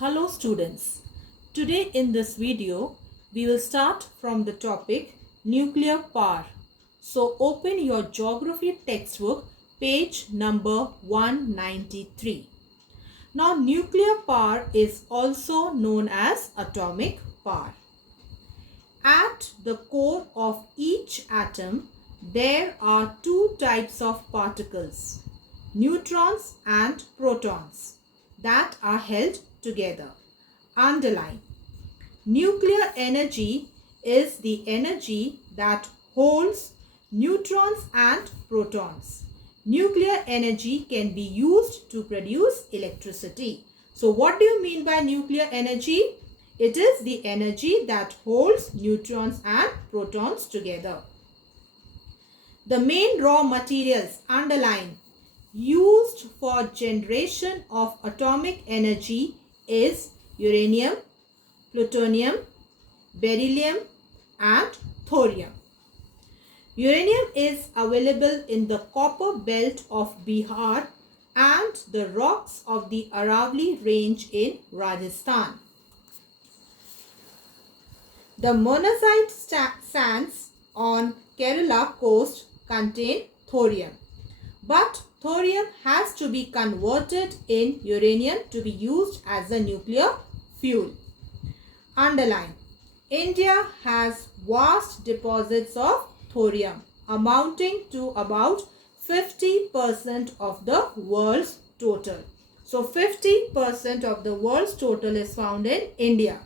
Hello students. Today in this video we will start from the topic nuclear power. So open your geography textbook page number 193. Now nuclear power is also known as atomic power. At the core of each atom there are two types of particles, neutrons and protons, that are held together. Underline. Nuclear energy is the energy that holds neutrons and protons. Nuclear energy can be used to produce electricity. So what do you mean by nuclear energy? It is the energy that holds neutrons and protons together. The main raw materials, underline, used for generation of atomic energy is uranium, plutonium, beryllium and thorium. Uranium is available in the copper belt of Bihar and the rocks of the Aravalli range in Rajasthan. The monazite sands on Kerala coast contain thorium, but thorium has to be converted in uranium to be used as a nuclear fuel. Underline. India has vast deposits of thorium amounting to about 50% of the world's total. So 50% of the world's total is found in India.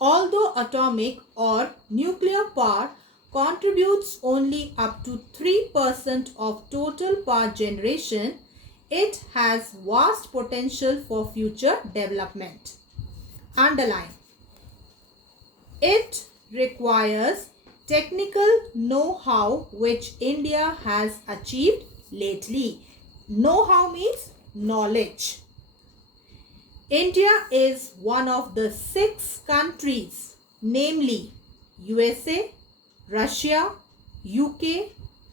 Although atomic or nuclear power contributes only up to 3% of total power generation, it has vast potential for future development. Underline. It requires technical know-how which India has achieved lately. Know-how means knowledge. India is one of the 6 countries, namely USA, Russia, UK,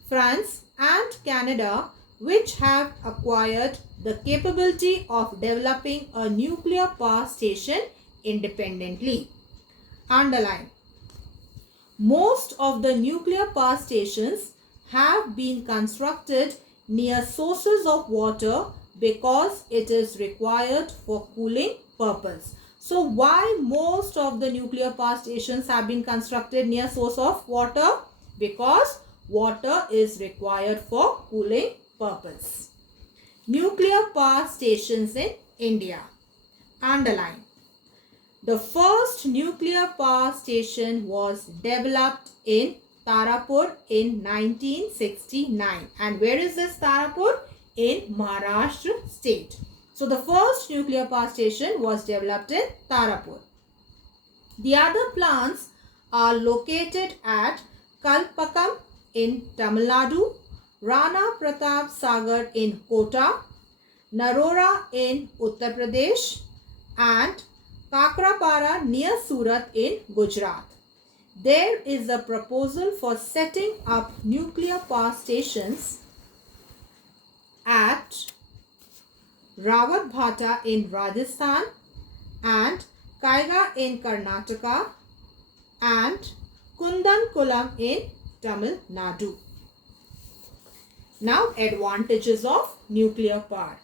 France and Canada, which have acquired the capability of developing a nuclear power station independently. Underline. Most of the nuclear power stations have been constructed near sources of water because it is required for cooling purpose. So why most of the nuclear power stations have been constructed near source of water? Because water is required for cooling purpose. Nuclear power stations in India. Underline. The first nuclear power station was developed in Tarapur in 1969. And where is this Tarapur? In Maharashtra state. So the first nuclear power station was developed in Tarapur. The other plants are located at Kalpakam in Tamil Nadu, Rana Pratap Sagar in Kota, Narora in Uttar Pradesh and Kakrapara near Surat in Gujarat. There is a proposal for setting up nuclear power stations at Rawatbhata in Rajasthan and Kaiga in Karnataka and Kundankulam in Tamil Nadu. Now, advantages of nuclear power.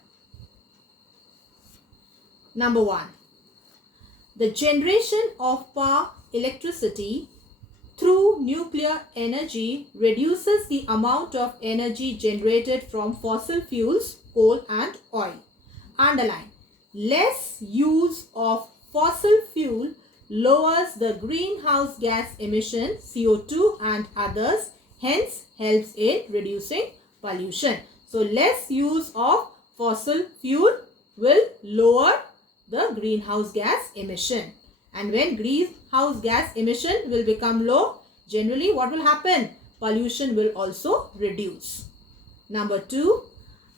Number 1. The generation of power electricity through nuclear energy reduces the amount of energy generated from fossil fuels, coal and oil. Underline. Less use of fossil fuel lowers the greenhouse gas emission CO2 and others, hence helps in reducing pollution. So less use of fossil fuel will lower the greenhouse gas emission. And when greenhouse gas emission will become low, generally what will happen? Pollution will also reduce. Number 2.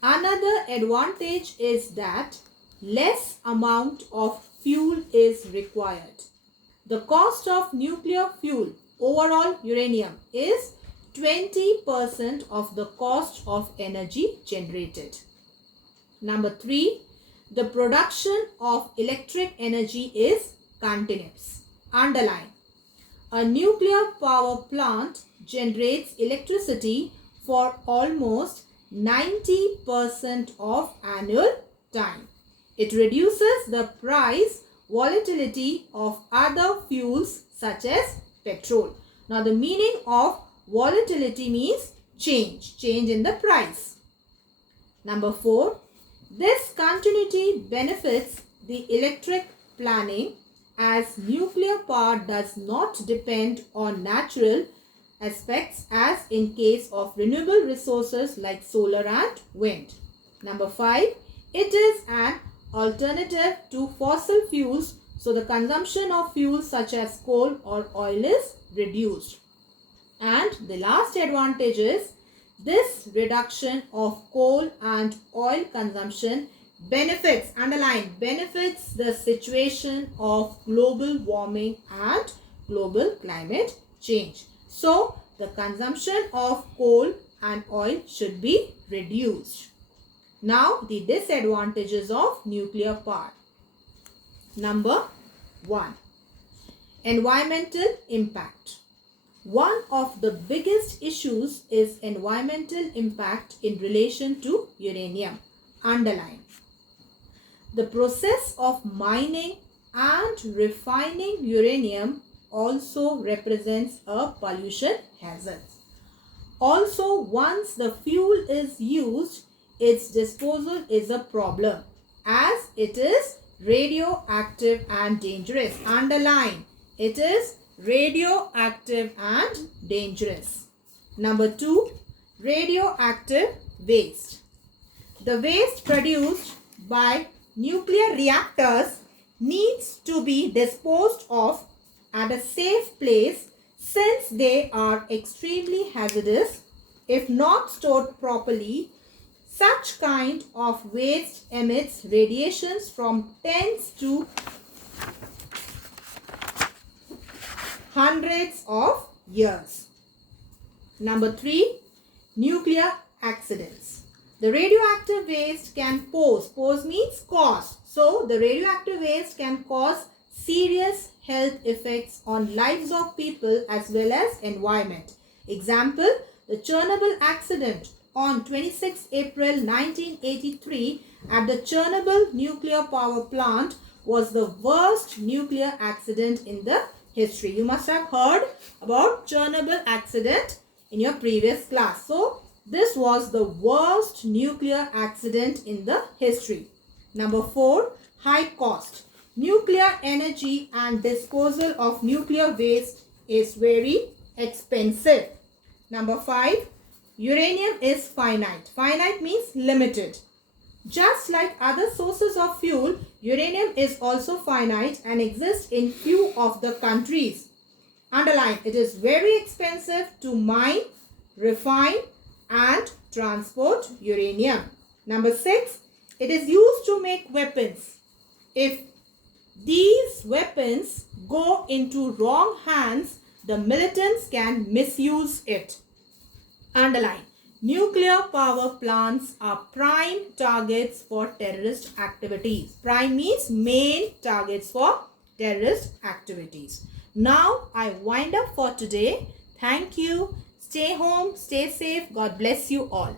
Another advantage is that less amount of fuel is required. The cost of nuclear fuel, overall uranium, is 20% of the cost of energy generated. Number 3. The production of electric energy is continuous. Underline. A nuclear power plant generates electricity for almost 90% of annual time. It reduces the price volatility of other fuels such as petrol. Now the meaning of volatility means change in the price. Number 4. This continuity benefits the electric planning as nuclear power does not depend on natural aspects as in case of renewable resources like solar and wind. Number 5. It is an alternative to fossil fuels, so the consumption of fuels such as coal or oil is reduced. And the last advantage is this reduction of coal and oil consumption benefits, underline, benefits the situation of global warming and global climate change. So, the consumption of coal and oil should be reduced. Now, the disadvantages of nuclear power. Number 1. Environmental impact. One of the biggest issues is environmental impact in relation to uranium. Underline. The process of mining and refining uranium also represents a pollution hazard. Also, once the fuel is used, its disposal is a problem as it is radioactive and dangerous. Underline. It is radioactive and dangerous. Number 2. Radioactive waste. The waste produced by nuclear reactors needs to be disposed of at a safe place since they are extremely hazardous. If not stored properly, such kind of waste emits radiations from tens to hundreds of years. Number 3. Nuclear accidents. The radioactive waste can pose means cause. So, the radioactive waste can cause serious health effects on lives of people as well as environment. Example, the Chernobyl accident on 26 April 1983 at the Chernobyl nuclear power plant was the worst nuclear accident in the history. You must have heard about Chernobyl accident in your previous class. So, this was the worst nuclear accident in the history. Number 4. High cost. Nuclear energy and disposal of nuclear waste is very expensive. Number 5. Uranium is finite. Finite means limited. Just like other sources of fuel, uranium is also finite and exists in few of the countries. Underline, it is very expensive to mine, refine and transport uranium. Number 6, it is used to make weapons. If these weapons go into wrong hands, the militants can misuse it. Underline, nuclear power plants are prime targets for terrorist activities. Prime means main targets for terrorist activities. Now, I wind up for today. Thank you. Stay home, stay safe. God bless you all.